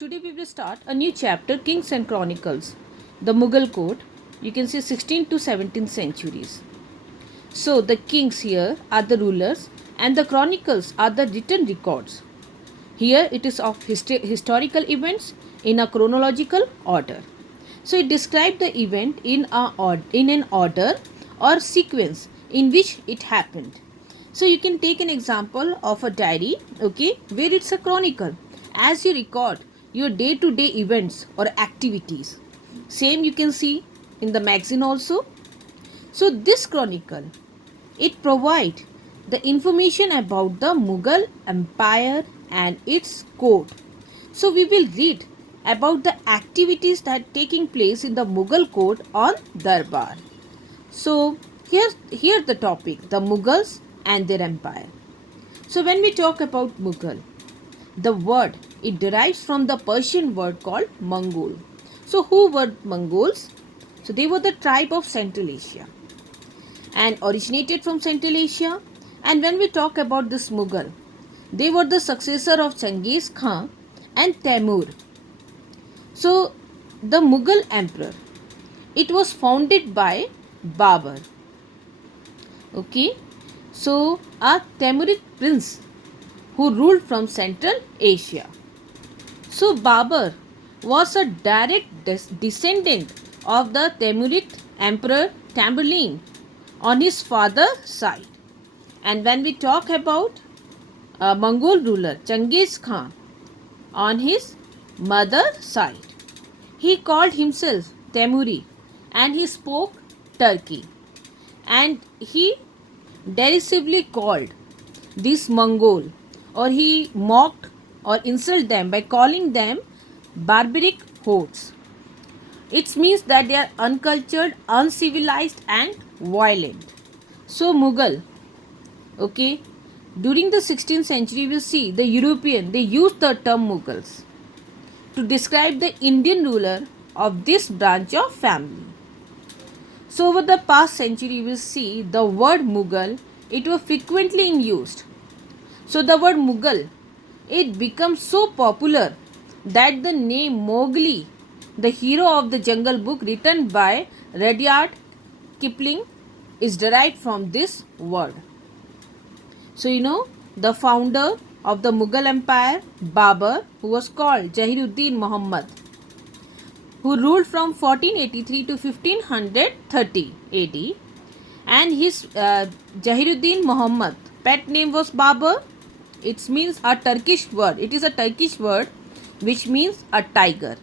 Today we will start a new chapter, Kings and Chronicles, the Mughal court. You can see 16th to 17th centuries. So the kings here are the rulers and the chronicles are the written records. Here it is of historical events in a chronological order. So it describes the event in an order or sequence in which it happened. So you can take an example of a diary, okay, where it's a chronicle as you record your day-to-day events or activities. Same you can see in the magazine also. So this chronicle, it provides the information about the Mughal Empire and its court. So we will read about the activities that taking place in the Mughal court on Darbar. So here the topic, the Mughals and their empire. So when we talk about Mughal, the word it derives from the Persian word called Mongol. So who were Mongols? So they were the tribe of Central Asia and originated from Central Asia. And when we talk about this Mughal, they were the successor of Genghis Khan and Timur. So the Mughal emperor, it was founded by Babur. Okay, so a Timurid prince who ruled from Central Asia. So Babur was a direct descendant of the Timurid emperor Tamerlane on his father's side. And when we talk about Mongol ruler Genghis Khan on his mother's side, he called himself Temuri and he spoke Turkey. And he derisively called this Mongol, or he mocked or insulted them by calling them barbaric hordes. It means that they are uncultured, uncivilized and violent. So Mughal, okay, during the 16th century we see the European, they used the term Mughals to describe the Indian ruler of this branch of family. So over the past century we see the word Mughal, it was frequently in use. So the word Mughal, it becomes so popular that the name Mowgli, the hero of the Jungle Book written by Rudyard Kipling, is derived from this word. So the founder of the Mughal Empire, Babur, who was called Jahiruddin Muhammad, who ruled from 1483 to 1530 AD, and his Jahiruddin Muhammad pet name was Babur. It means a Turkish word. It is a Turkish word which means a tiger.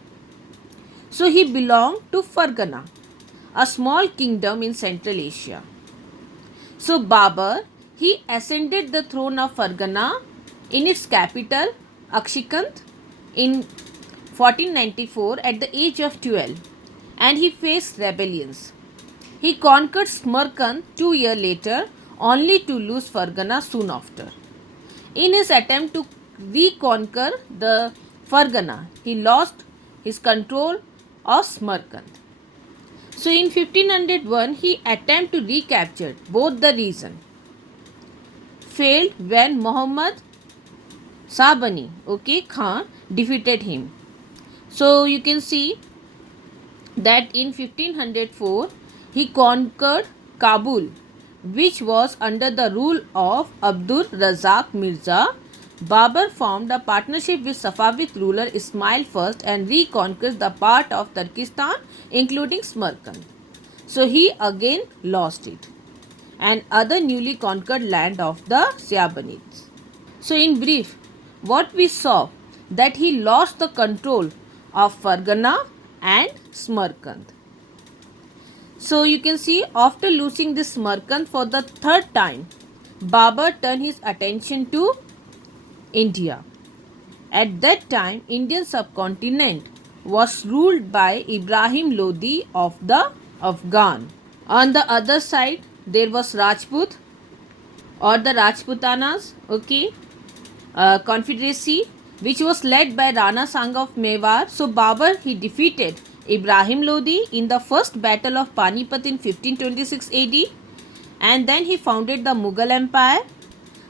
So he belonged to Fargana, a small kingdom in Central Asia. So Babur, he ascended the throne of Fargana in its capital Akshikant in 1494 at the age of 12, and he faced rebellions. He conquered Samarkand 2 years later, only to lose Fargana soon after. In his attempt to reconquer the Fargana, he lost his control of Samarkand. So in 1501, he attempted to recapture both the region. Failed when Muhammad Sabani, Khan defeated him. So you can see that in 1504, he conquered Kabul, which was under the rule of Abdul Razak Mirza. Babur formed a partnership with Safavid ruler Ismail I and reconquered the part of Turkestan including Samarkand. So he again lost it and other newly conquered land of the Sabbanids. So in brief, what we saw that he lost the control of Fargana and Samarkand. So you can see after losing this Samarkand for the third time, Babur turned his attention to India. At that time, Indian subcontinent was ruled by Ibrahim Lodi of the Afghan. On the other side, there was Rajput or the Rajputanas, confederacy, which was led by Rana Sangha of Mewar. So Babur, he defeated Ibrahim Lodi in the first battle of Panipat in 1526 AD, and then he founded the Mughal Empire.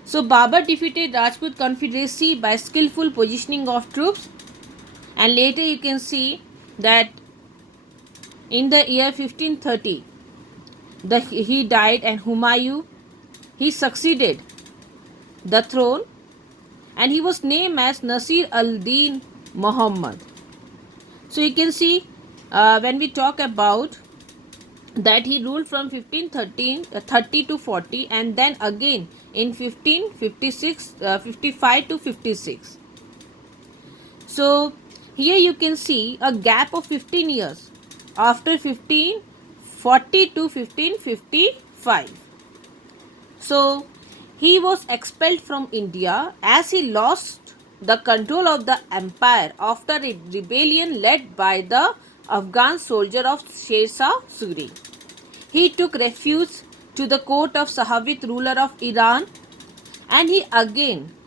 So Babur defeated Rajput confederacy by skillful positioning of troops And later you can see that in the year 1530 he died, and Humayun, he succeeded the throne, and he was named as Nasir al-Din Muhammad. So you can see when we talk about that, he ruled from 1530 to 40, and then again in 1556 55 to 56. So here you can see a gap of 15 years after 1540 to 1555. So he was expelled from India as he lost the control of the empire after a rebellion led by the Afghan soldier of Sher Shah Suri. He took refuge to the court of Safavid ruler of Iran, and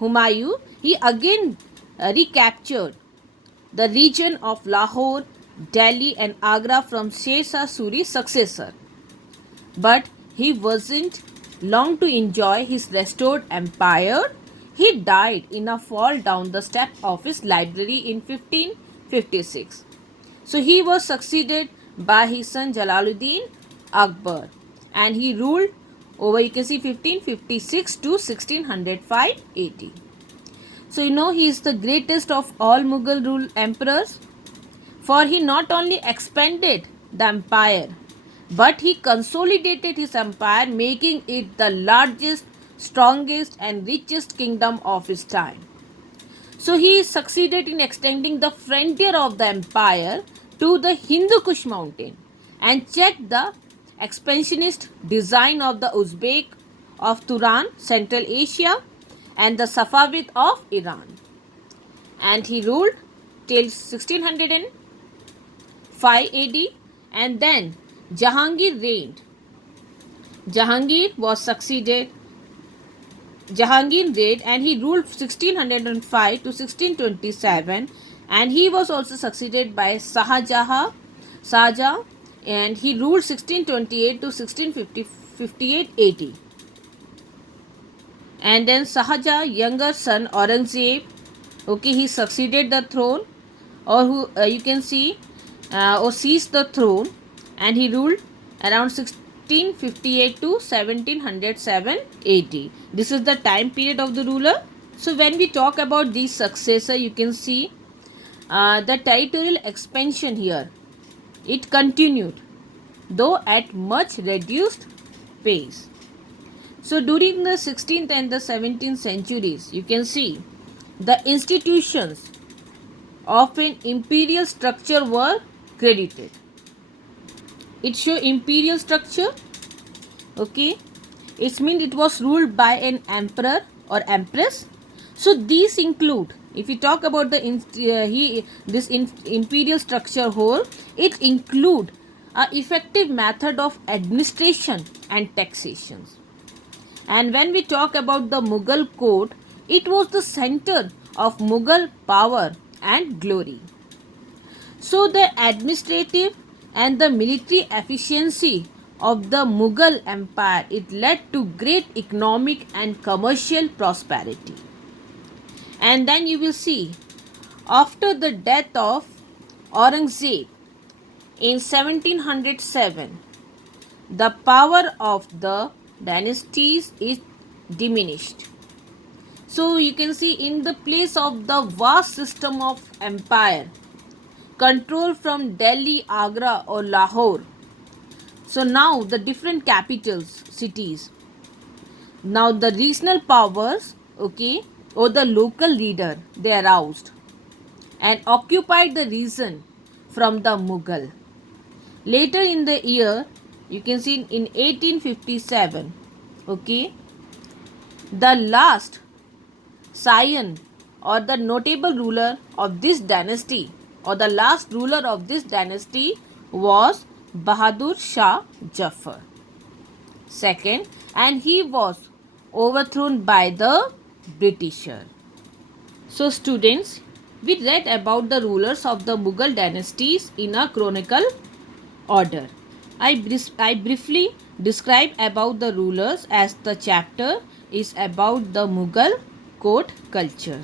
Humayun recaptured the region of Lahore, Delhi and Agra from Sher Shah Suri's successor. But he wasn't long to enjoy his restored empire. He died in a fall down the step of his library in 1556. So he was succeeded by his son Jalaluddin Akbar, and he ruled over, you can see, 1556 to 1605 AD. So he is the greatest of all Mughal rule emperors, for he not only expanded the empire, but he consolidated his empire, making it the largest, strongest and richest kingdom of his time. So he succeeded in extending the frontier of the empire to the Hindu Kush mountain, and checked the expansionist design of the Uzbek of Turan, Central Asia, and the Safavid of Iran. And he ruled till 1605 AD, and then Jahangir reigned. Jahangir reigned, and he ruled 1605 to 1627, and he was also succeeded by Shahjahan, and he ruled 1628 to 1658 AD. And then Shahjahan's younger son Aurangzeb, he succeeded the throne, or you can see or seized the throne, and he ruled around 1658 to 1707 AD. This is the time period of the ruler. So when we talk about these successor, you can see the territorial expansion here. It continued, though at much reduced pace. So during the 16th and the 17th centuries, you can see the institutions of an imperial structure were credited. It shows imperial structure. It means it was ruled by an emperor or empress. So these include, if you talk about the imperial structure whole, it include a effective method of administration and taxation. And when we talk about the Mughal court, it was the center of Mughal power and glory. So the administrative and the military efficiency of the Mughal empire, it led to great economic and commercial prosperity. And then you will see, after the death of Aurangzeb in 1707, the power of the dynasties is diminished. So you can see, in the place of the vast system of empire control from Delhi, Agra or Lahore, so now the different capitals, cities, now the regional powers, or the local leader, they aroused and occupied the region from the Mughal. Later in the year, you can see in 1857, the last scion or the notable ruler of this dynasty, or the last ruler of this dynasty, was Bahadur Shah Jafar II, and he was overthrown by the Britisher. So students, we read about the rulers of the Mughal dynasties in a chronicle order. I briefly describe about the rulers, as the chapter is about the Mughal court culture.